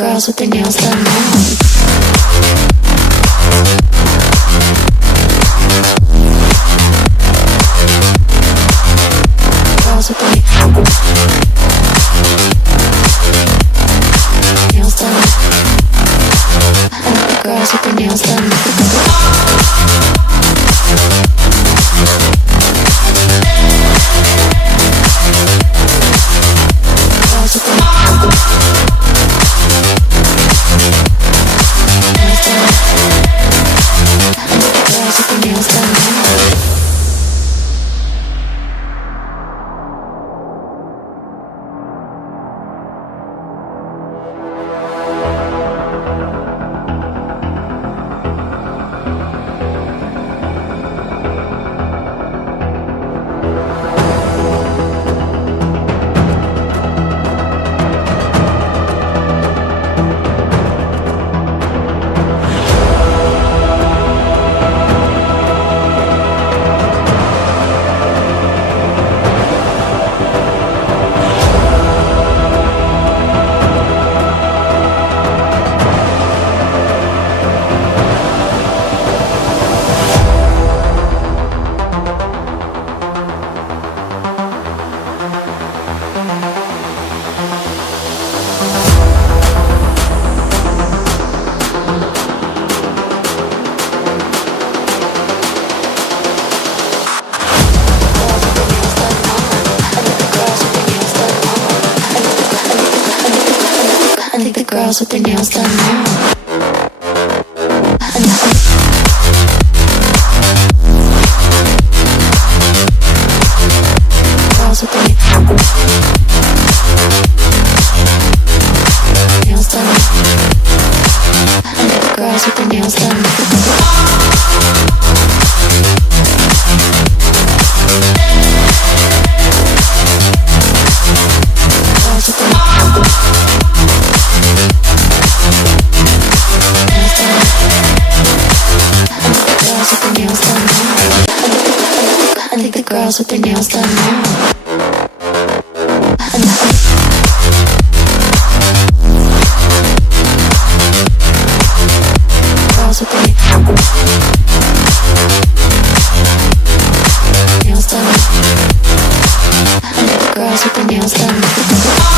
Girls with their nails done now. Girls with their nails done. I like the girls with their nails done. Girls with their nails done. I think the girls with their nails done now. Girls with their nails done. I think the girls with their nails done. Girls with their nails done now. Girls with their nails done. Girls with their nails done.